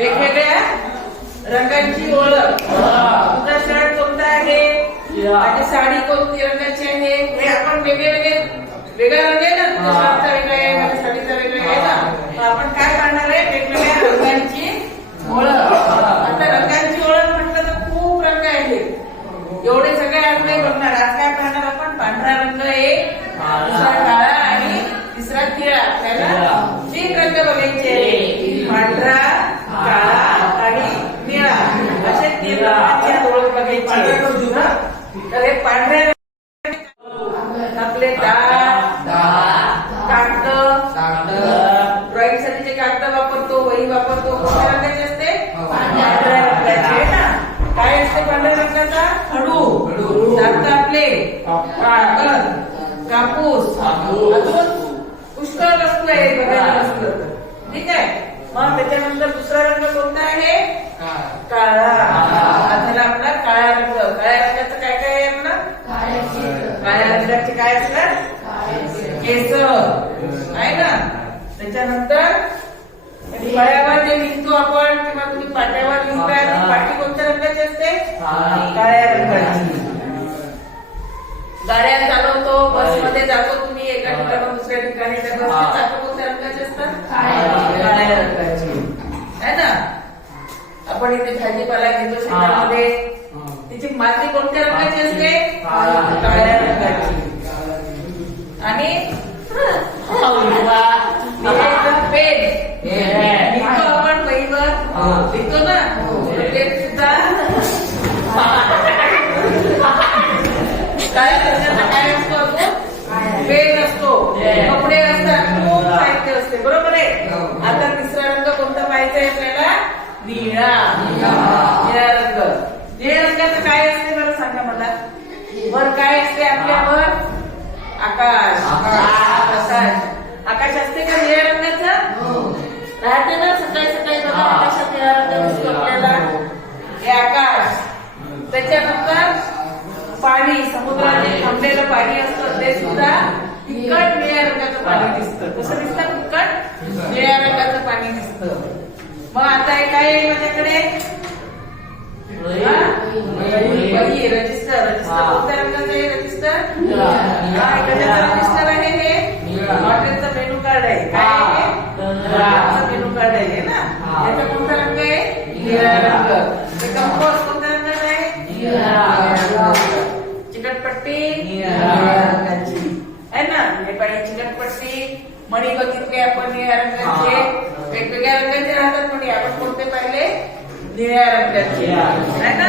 वेगवेगळ्या रंगांची ओळख. तुझा शर्ट कोणता आहे, माझी साडी कोणती रंगाची आहे, हे आपण वेगळे वेगळा रंग आहे ना. तुझ्या शर्टचा वेगळा आहे, माझ्या साडीचा वेगळा आहे ना. तर आपण काय पाहणार आहे, वेगवेगळ्या रंगांची ओळख. आता रंगांची ओळख म्हटलं तर खूप रंग आहेत, एवढे सगळे आज नाही बघणार. आज काय पाहणार आपण, पांढरा रंग एक, दुसरा काळा आणि तिसरा निळा. आपल्याला 3 रंग बघायचे आहे, पांढरा, काळा आणि निळा. असे 3 रंगांची ओळख बघायची. तर हे पांढऱ्या आपले कागद, ड्रॉइंग साठी जे कागद वापरतो, वही वापरतो, कोणत्या रंगाचे असते, पांढऱ्या रंगाचे आहे ना. काय असते पांढऱ्या रंगाचा, खडू, दात आपले, कागद, कापूस, अजून पुष्कळ वस्तू आहे बघायला असलं तर. ठीक आहे. मग त्याच्यानंतर दुसरा रंग कोणता आहे, काळा. झाला आपला काळा रंग. काळ्या रंगाचं काय काय आहे आपलं, काळ्या रंगाचे काय असणार, केस आहे ना. त्याच्यानंतर फळ्यावर जे लिहितो आपण किंवा तुम्ही पाट्यावर लिहिताय, पाटी कोणत्या रंगाची असते, काळ्या रंगाची. गाड्या चालवतो, बसमध्ये जातो तुम्ही एका ठिकाणी दुसऱ्या ठिकाणी, त्या बसचे चाकं कोणत्या रंगाचे असतात, काळ्या रंगाची आहे ना. आपण इथे भाजीपाला घेतो शेतामध्ये, तिची माती कोणत्या रंगाची असते, काळ्या रंगाची. आणि पेन लिहितो आपण वहीवर, लिहितो ना, पेन सुद्धा काय रंगाचा काय असतो, पेन असतो, कपडे असतात, खूप साहित्य असते. बरोबर आहे. आता तिसरा रंग कोणता पाहायचा आहे आपल्याला, निळा. निळा रंग. निळ्या रंगाचं काय असते बरं सांगा मला. वर काय असते आपल्यावर, आकाश. आकाश असते का निळ्या रंगाचं, राहते ना. सकाळी सकाळी बघा आकाशात निळा रंग दिसतो आपल्याला, हे आकाश. त्याच्यानंतर पाणी, समुद्राने थांबलेलं पाणी असतं, ते सुद्धा फिकट निळ्या रंगाचं पाणी दिसतं. कसं दिसतं, फिकट निळ्या रंगाचं पाणी दिसतं. मग आता हे काय आहे माझ्याकडे, वही, रजिस्टर. रजिस्टर कोणत्या रंगाचं आहे, रजिस्टर, रजिस्टर आहे. हे हॉटेलचं मेनू कार्ड आहे. काय आहे, मेनू कार्ड आहे ना. याचा कोणता रंग आहे, निळा रंग. कंपोस्ट कोणत्या रंगाचा आहे, निळा. चिकटपट्टी निळ्या रंगाची आहे ना. हे पाहिजे चिकटपट्टी. मणी बघितले आपण निळ्या रंगाचे, वेगवेगळ्या रंगाचे राहतात मणी. आपण कोणते पाहिले, निळ्या रंगाचे आहे ना.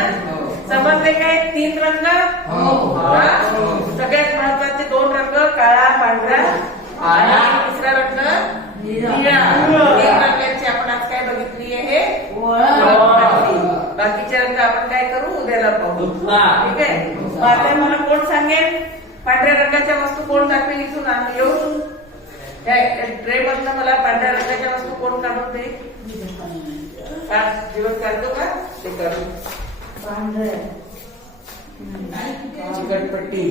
समजले काय, 3 रंग. सगळ्यात महत्वाचे 2 रंग, काळा, पांढरा आणि तिसरा रंग निळा. 3 रंगाची आपण आज काय बघितली आहे, बाकीचे रंग आपण काय करू, उद्याला पाहू. ठीक आहे. आता मला कोण सांगेल, पांढऱ्या रंगाच्या वस्तू कोण दाखवेल, इथून आणून येऊ ट्रे मधनं मला पांढऱ्या रंगाच्या वस्तू कोण काढून देईल. दिवस काढतो का, ते करू. चिकटपट्टी.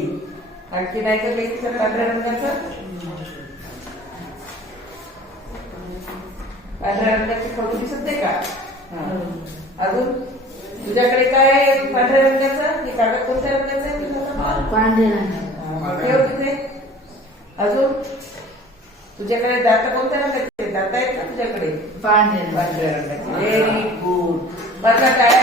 आणखी नाही का काही पांढऱ्या रंगाचं, पांढऱ्या रंगाची खडू दिसते का. अजून तुझ्याकडे काय आहे पांढऱ्या रंगाचं, हे कागद कोणत्या रंगाचं आहे तुझ्या, ठेव तिथे. अजून तुझ्याकडे दात कोणत्या रंगाचे, दात आहेत का तुझ्याकडे, पांढऱ्या रंगाचे. Very good. बघा काय